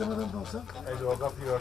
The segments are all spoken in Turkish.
istemeden de olsa. Ed hoga pior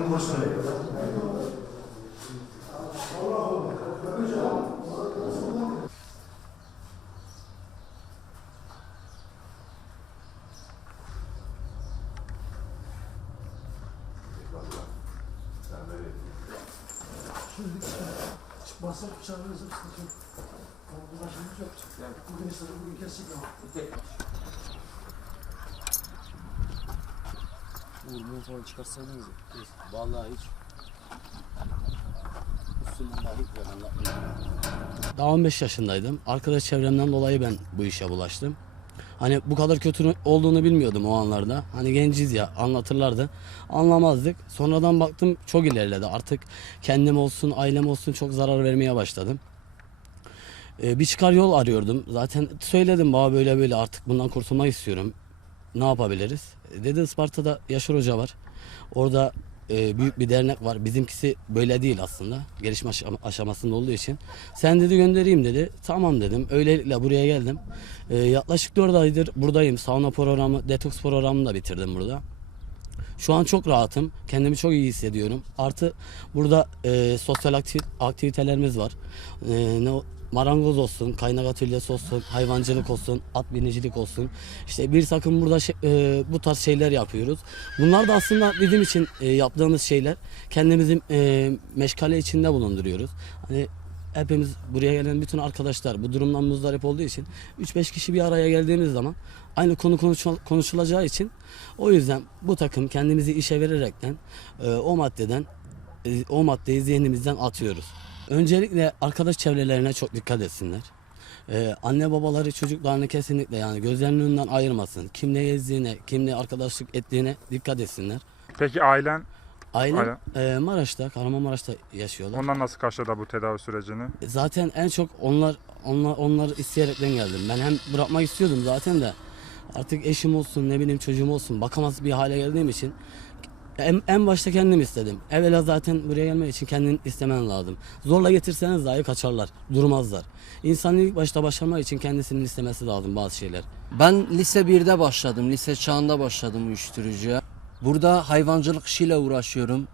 que el amor. Şimdi çıkmazsak çağırırız. bugün istedim, bugün kestik ama. Vurduğun falan çıkarsaydınız ya. Vallahi hiç. Daha 15 yaşındaydım. Arkadaş çevremden dolayı ben bu işe bulaştım. Hani bu kadar kötü olduğunu bilmiyordum o anlarda. Hani genciz ya anlatırlardı. Anlamazdık. Sonradan baktım çok ilerledi. Artık kendim olsun, ailem olsun çok zarar vermeye başladım. Ee, bir çıkar yol arıyordum. Zaten söyledim baba böyle böyle artık bundan kurtulmak istiyorum. Ne yapabiliriz? E, Dedi Isparta'da Yaşar Hoca var. Orada e, büyük bir dernek var. Bizimkisi böyle değil aslında. Gelişme aşama- aşamasında olduğu için. Sen dedi göndereyim dedi. Tamam dedim. Öylelikle buraya geldim. E, yaklaşık 4 aydır buradayım. Sauna programı, detoks programını da bitirdim burada. Şu an çok rahatım. Kendimi çok iyi hissediyorum. Artı burada e, sosyal akti- aktivitelerimiz var. E, ne marangoz olsun, kaynak atölyesi olsun, hayvancılık olsun, at binicilik olsun. İşte bir takım burada şey- e, bu tarz şeyler yapıyoruz. Bunlar da aslında bizim için e, yaptığımız şeyler. Kendimizi e, meşgale içinde bulunduruyoruz. Hani hepimiz buraya gelen bütün arkadaşlar bu durumdan muzdarip olduğu için 3-5 kişi bir araya geldiğimiz zaman aynı konu konuşul- konuşulacağı için o yüzden bu takım kendimizi işe vererekten e, o maddeden e, o maddeyi zihnimizden atıyoruz. Öncelikle arkadaş çevrelerine çok dikkat etsinler. E, anne babaları çocuklarını kesinlikle yani gözlerinin önünden ayırmasın. Kimle gezdiğine, kimle arkadaşlık ettiğine dikkat etsinler. Peki ailen Ailem e, Maraş'ta, Kahramanmaraş'ta yaşıyorlar. onlar nasıl karşıladı bu tedavi sürecini? Zaten en çok onlar onlar onları isteyerekten geldim. Ben hem bırakmak istiyordum zaten de artık eşim olsun ne bileyim çocuğum olsun bakamaz bir hale geldiğim için en, en başta kendim istedim. Evvela zaten buraya gelmek için kendin istemen lazım. Zorla getirseniz dahi kaçarlar, durmazlar. İnsanın ilk başta başlamak için kendisinin istemesi lazım bazı şeyler. Ben lise 1'de başladım. Lise çağında başladım uyuşturucuya. Burada hayvancılık işiyle uğraşıyorum.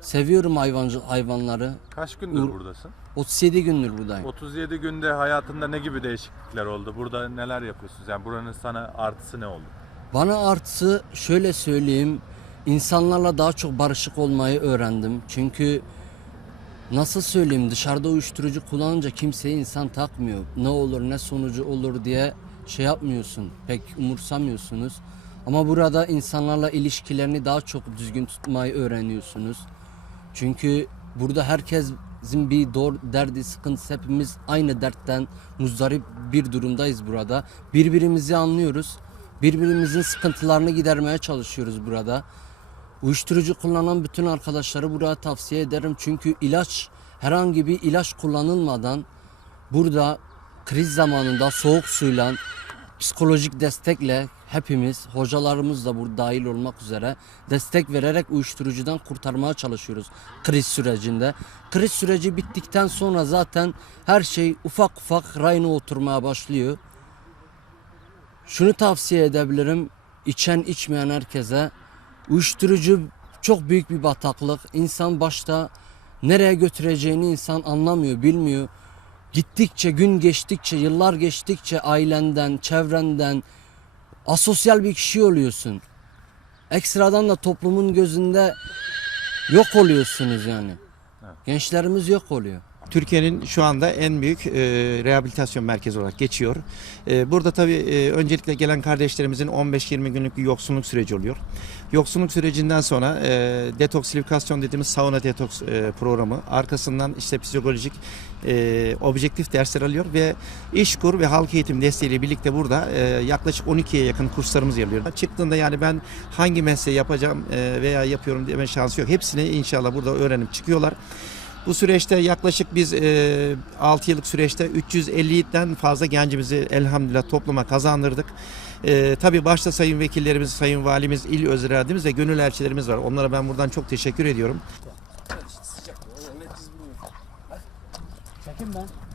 Seviyorum hayvancı hayvanları. Kaç gündür Ur- buradasın? 37 gündür buradayım. 37 günde hayatında ne gibi değişiklikler oldu? Burada neler yapıyorsunuz? Yani buranın sana artısı ne oldu? Bana artısı şöyle söyleyeyim. İnsanlarla daha çok barışık olmayı öğrendim. Çünkü nasıl söyleyeyim dışarıda uyuşturucu kullanınca kimseye insan takmıyor. Ne olur ne sonucu olur diye şey yapmıyorsun. Pek umursamıyorsunuz. Ama burada insanlarla ilişkilerini daha çok düzgün tutmayı öğreniyorsunuz. Çünkü burada herkesin bir doğru derdi, sıkıntısı hepimiz aynı dertten muzdarip bir durumdayız burada. Birbirimizi anlıyoruz. Birbirimizin sıkıntılarını gidermeye çalışıyoruz burada. Uyuşturucu kullanan bütün arkadaşları buraya tavsiye ederim. Çünkü ilaç herhangi bir ilaç kullanılmadan burada kriz zamanında soğuk suyla psikolojik destekle hepimiz hocalarımız da burada dahil olmak üzere destek vererek uyuşturucudan kurtarmaya çalışıyoruz kriz sürecinde. Kriz süreci bittikten sonra zaten her şey ufak ufak rayına oturmaya başlıyor. Şunu tavsiye edebilirim içen içmeyen herkese uyuşturucu çok büyük bir bataklık. İnsan başta nereye götüreceğini insan anlamıyor, bilmiyor. gittikçe, gün geçtikçe, yıllar geçtikçe ailenden, çevrenden asosyal bir kişi oluyorsun. Ekstradan da toplumun gözünde yok oluyorsunuz yani. Gençlerimiz yok oluyor. Türkiye'nin şu anda en büyük e, rehabilitasyon merkezi olarak geçiyor. E, burada tabii e, öncelikle gelen kardeşlerimizin 15-20 günlük bir yoksunluk süreci oluyor. Yoksunluk sürecinden sonra e, detoksifikasyon dediğimiz sauna detoks e, programı, arkasından işte psikolojik e, objektif dersler alıyor ve İşkur ve halk eğitim desteğiyle birlikte burada e, yaklaşık 12'ye yakın kurslarımız yer alıyor. Çıktığında yani ben hangi mesleği yapacağım e, veya yapıyorum deme şansı yok. Hepsini inşallah burada öğrenip çıkıyorlar. Bu süreçte yaklaşık biz e, 6 yıllık süreçte 350'den fazla gencimizi elhamdülillah topluma kazandırdık. E, tabii başta sayın vekillerimiz, sayın valimiz, il özrademiz ve gönül elçilerimiz var. Onlara ben buradan çok teşekkür ediyorum. Çekim ben.